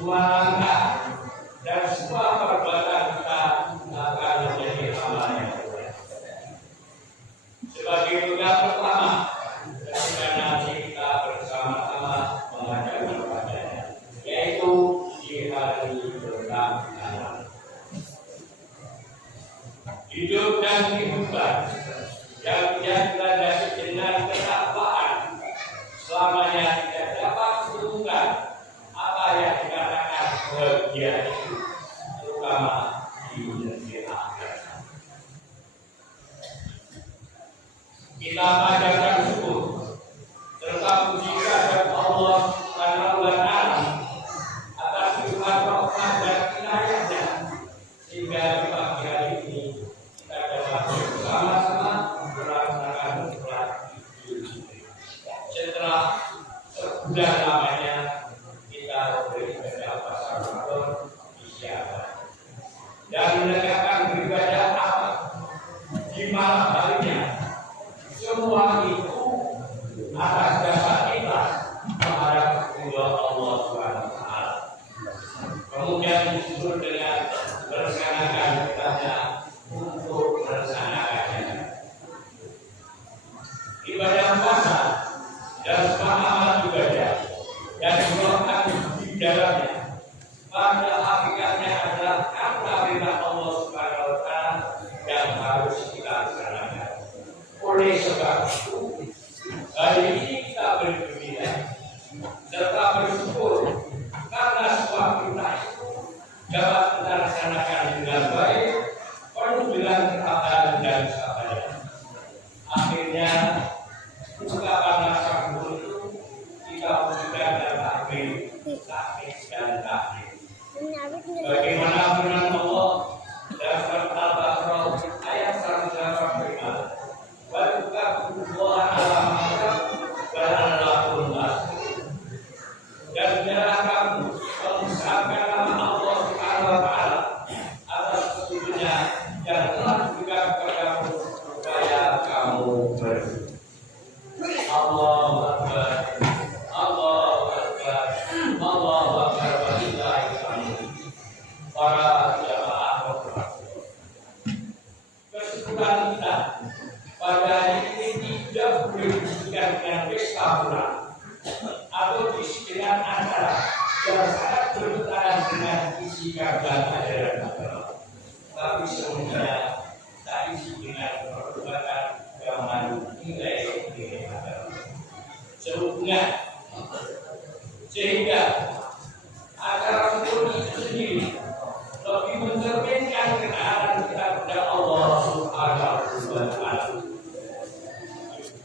semangat dan semua perbuatan kita akan menjadi amal yang baik. Sebagai tugas pertama, ketika nanti kita bersama-sama mengajarkan kepadanya, yaitu di hari pertama. Hidup dan kehidupan yang dilandasi dengan ketakwaan selamanya tidak dapat menemukan apa yang dikatakan bahagia itu, terutama di negeri akhirat. Kita panjatkan syukur serta puji kehadirat Allah Subhanahu wa Ta'ala atas firman rahmat dan inayahnya, sehingga di pagi hari ini kita dapat bersama-sama melaksanakan sholat Idul Fitri. Setelah sebulan lamanya kita beribadah puasa Ramadan di Syawal dan menegakkan beribadah apa di malam harinya. Semua itu atas dasar kita menghadap kedua Allah Subhanahu wa Ta'ala. Kemudian disusul dengan melaksanakan ibadahnya untuk melaksanakannya. Ibadah puasa dan semua amal ibadah yang dilakukan di dalamnya pada hakikatnya adalah karena perintah Allah Subhanahu wa Ta'ala yang harus kita laksanakan. Oleh sebab itu, hari ini kita bergembira serta bersyukur karena semua perintah itu dapat kita laksanakan dengan baik, penuh dengan ketaatan dan kesabaran. Akhirnya, ungkapan rasa syukur itu kita wujudkan dan takbir dan takbir. Bagaimana firman Allah dalam surat Al-Baqarah ayat 185. Dan jangan kamu mengucapkan nama Allah Subhanahu wa Ta'ala atas petunjuknya yang telah diberikan kepadamu supaya kamu bersyukur. Allahu Akbar, Allahu Akbar, Allahu Akbar, walillahil hamd. Para jamaah kesyukuran kita pada hari ini tidak boleh disebutkan dengan pesta pura atau dengan acara yang sangat bertentangan dengan isi kajian ajaran agama, tapi semuanya tak isi dengan perbuatan yang mengandung nilai-nilai agama sehubungan, sehingga acara seperti itu sendiri lebih mencerminkan kenaan kita kepada Allah Subhanahu wa Ta'ala.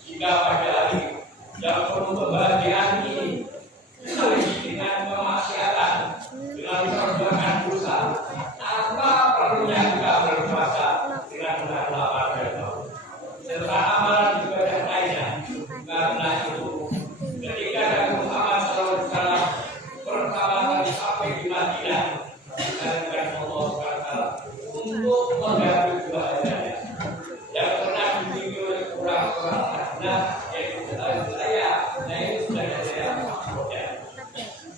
Jika pada hari yang penuh kebahagiaan ini diselisih dengan kemaksiatan, dengan perbuatan dosa, apa perlunya kita berpuasa dengan menahan lapar dan haus serta amalan ibadah lainnya? Karena itu, ketika Nabi Muhammad SAW pertama kali sampai di Madinah, disarankan Allah SWT untuk menghadapi bahayanya yang pernah dimiliki oleh orang-orang Madinah, yaitu saya, yaitu saya Mahmudnya.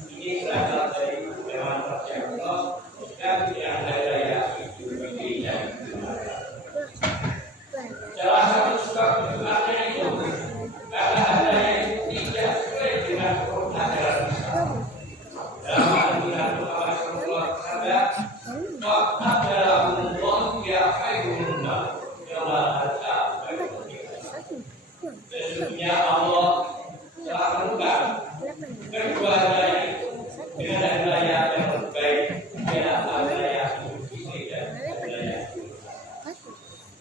Ini berasal dari Dewan Persiapkan dan yang saya Idul Fitri dan salah satu sebab kesukaannya itu karena ada yang tidak sesuai dengan ajaran Islam. Dalam Al-Quran Muhammad SAW, adalah Allah ya khairun sesungguhnya Allah telah menukar kedua daya itu dengan daya yang terbaik, yaitu daya Idul Fitri dan daya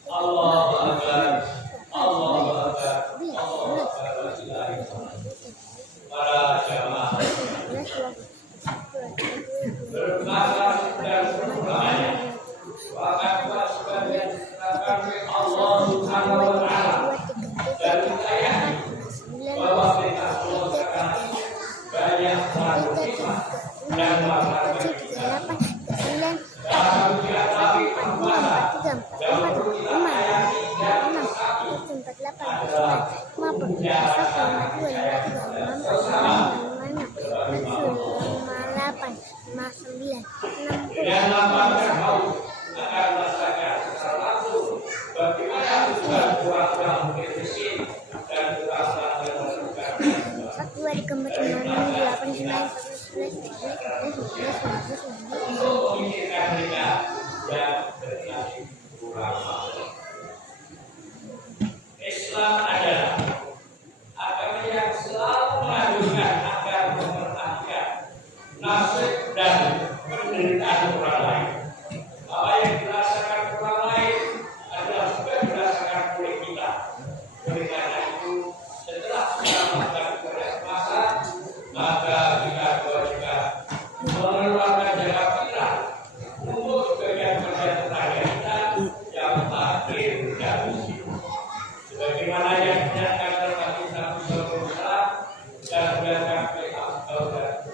Allahu Akbar, Allahu Akbar, Allahu Akbar, walillahil hamd. Para jamaah bermasalah dan berdoanya, bahkan sebagian disebutkan oleh Allah Subhanahu wa Ta'ala dan saya bahwa perintah Allah sekarang banyak mengandung hikmah dan melakukan kebijakan. Dalam ujian tapi perbuatan yang perlu kita hayati dan bersatu adalah punya rasa kasih sayang dan bersama. 59, 60. Dengan lapangkan haus akan merasakan secara langsung bagaimana tujuan orang-orang miskin dan orang-orang yang membutuhkan. 1, 2, 3, 4, 5, 6, 7, 8, 9, 10, 11, 12, 13, 14, 15, 16, 17, 18, 19, 20. Untuk memikirkan mereka yang bernasib kurang mampu. Islam adalah agama yang selalu mengajukan agar memperhatikan nasib dan penderitaan orang lain. Apa yang dirasakan orang lain adalah juga dirasakan oleh kita. Oleh karena itu, setelah kita melakukan keikhlasan, maka kita kewajiban mengeluarkan jalan pikiran untuk sebagian kesejahteraan kita yang akhir dan miskin. Sebagaimana yang dinyatakan dalam kitab Rasulullah dan berdasarkan kitab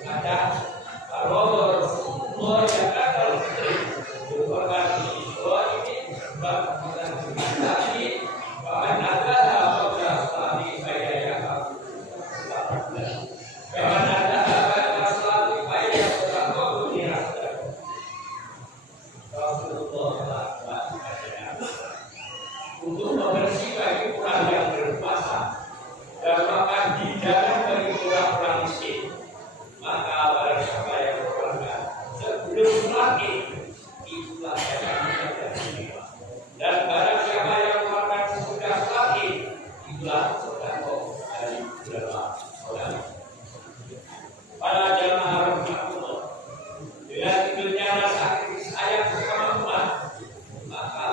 ada kalau Rasulullah yang kata merupakan siswa ini bahkan tadi bahkan ada pada tadi saya yang bahkan ada pada tadi saya yang berlaku di Rasulullah untuk membersihkan orang yang berpuasa dan makan hidangan bagi orang-orang miskin. Maka barang siapa yang berpuasa sebelum mati itulah yang akan diterima. Dan barang siapa yang makan sesudah mati itulah sedekah dari bulan. Para jamaah rahmatullah, dengan tidurnya rasa kritis ayat bersama umat, maka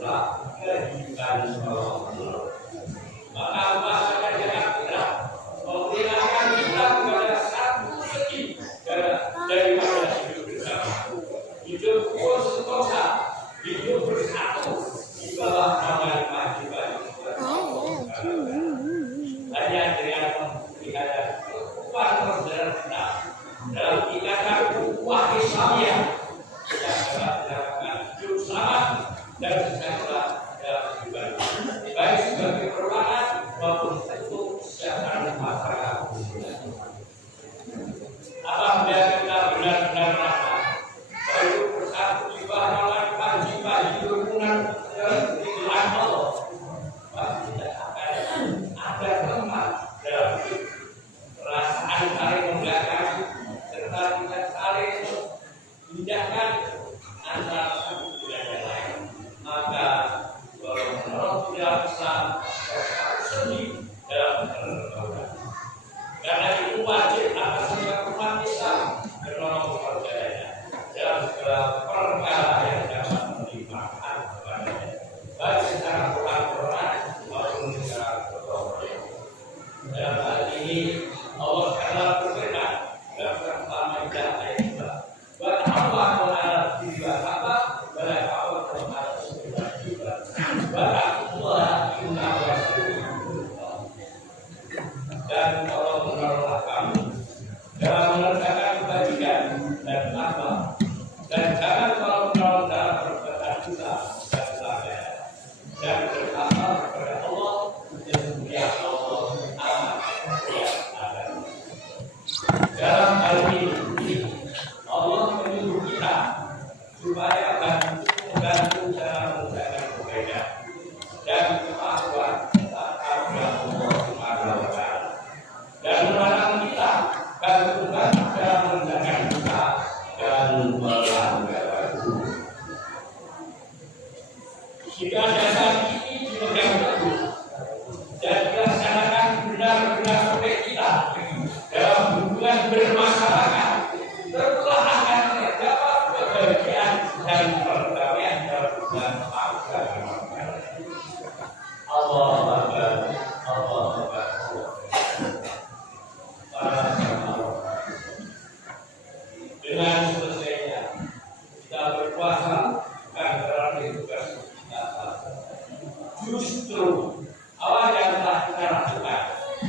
telah kehidupan Allah. Maka masyarakat jangan kita menghilangkan kita kepada satu segi daripada hidup bersama. Hidup sentosa, hidup bersatu di bawah naungan kewajiban. Hanya dengan melihat kekuatan persaudaraan kita dalam ikatan ukhuwah Islamiyah yang dapat dilakukan hidup selamat dan sejahtera dalam kehidupan, baik sebagai perubahan maupun untuk kesejahteraan masyarakat. Apabila kita benar-benar merasa bahwa bersatu di bawah naungan kewajiban hidup rukun dan kehidupan Allah, maka tidak akan ada tempat dalam hidup perasaan saling membelakang serta tidak saling memindahkan antara satu dengan yang lain. Maka menurut dalam Islam harus sedih dalam berperang. Karena itu wajib atas setiap umat Islam menolong saudaranya dalam segala perkara yang dapat melimpahkan kepadanya, baik secara peran-peran maupun secara gotong-royong. Dalam hal ini Allah telah berfirman dalam surat Al-Maidah ayat 2, "Wa ta'awanu 'alal birri wal taqwa wa la ta'awanu 'alal ismi wal 'udwan wa taqullaha innahu samii'un 'alim." Dan Allah menolonglah kamu dalam mengerjakan kebajikan dan takwa, dan jangan menolong dalam perbuatan dosa dan pelanggaran, dan bertakwa kepada Allah sesungguhnya Allah amat mulia. Dalam hal ini Allah menyuruh kita supaya membantu dalam menjaga kebaikan dan ketakwaan kepada Allah Subhanahu wa Ta'ala, dan melarang kita bantuan dalam menjaga dosa dan pelanggaran. Jika dasar ini dipegang teguh dan dilaksanakan benar-benar oleh kita dalam hubungan bermasyarakat, tentulah akan terdapat kebahagiaan dan perdamaian dalam hubungan bangsa dan negara. Allahu Akbar, Allahu Akbar. Dengan selesainya kita berpuasa dan berarti tugas kita, justru awal yang telah kita lakukan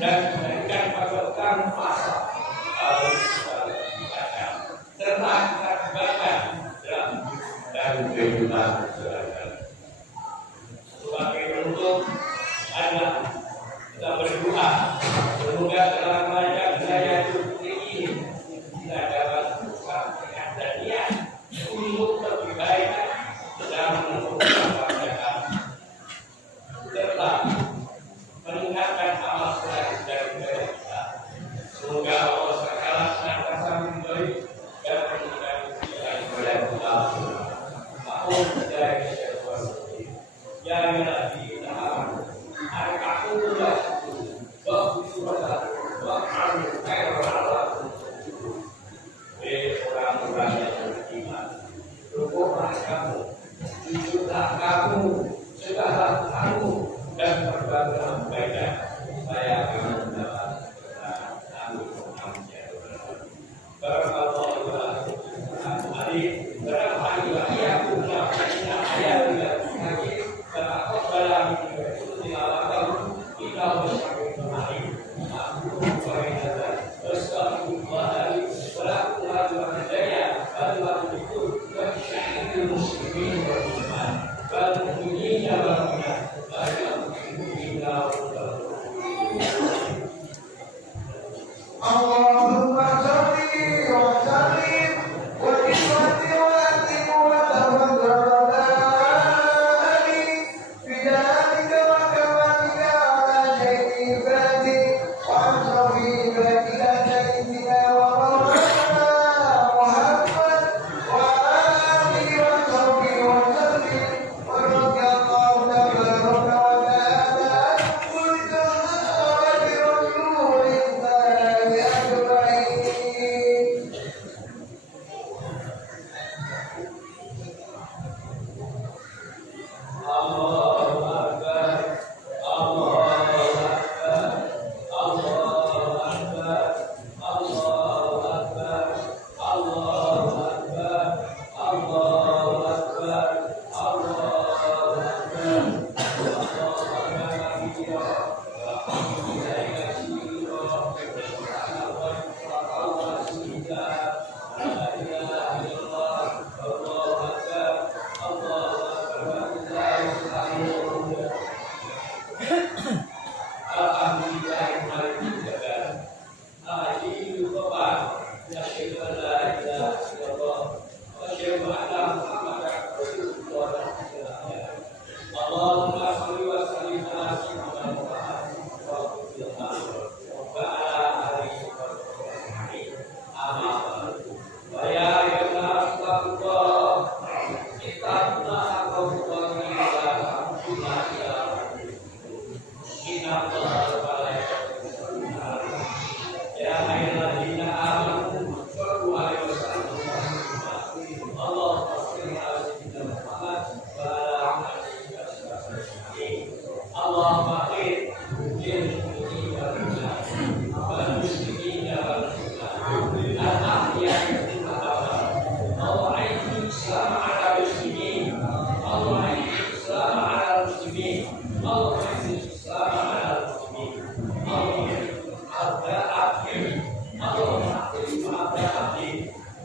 dan memberikan patokan masa serta kita kembalikan dalam dan kehidupan sehari-hari. Sebagai penutup adalah kita berdoa semoga dalam rangka budaya hidup ini kita dapat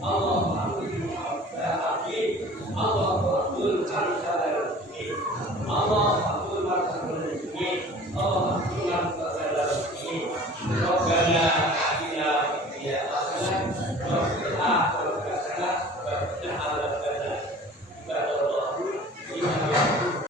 Allah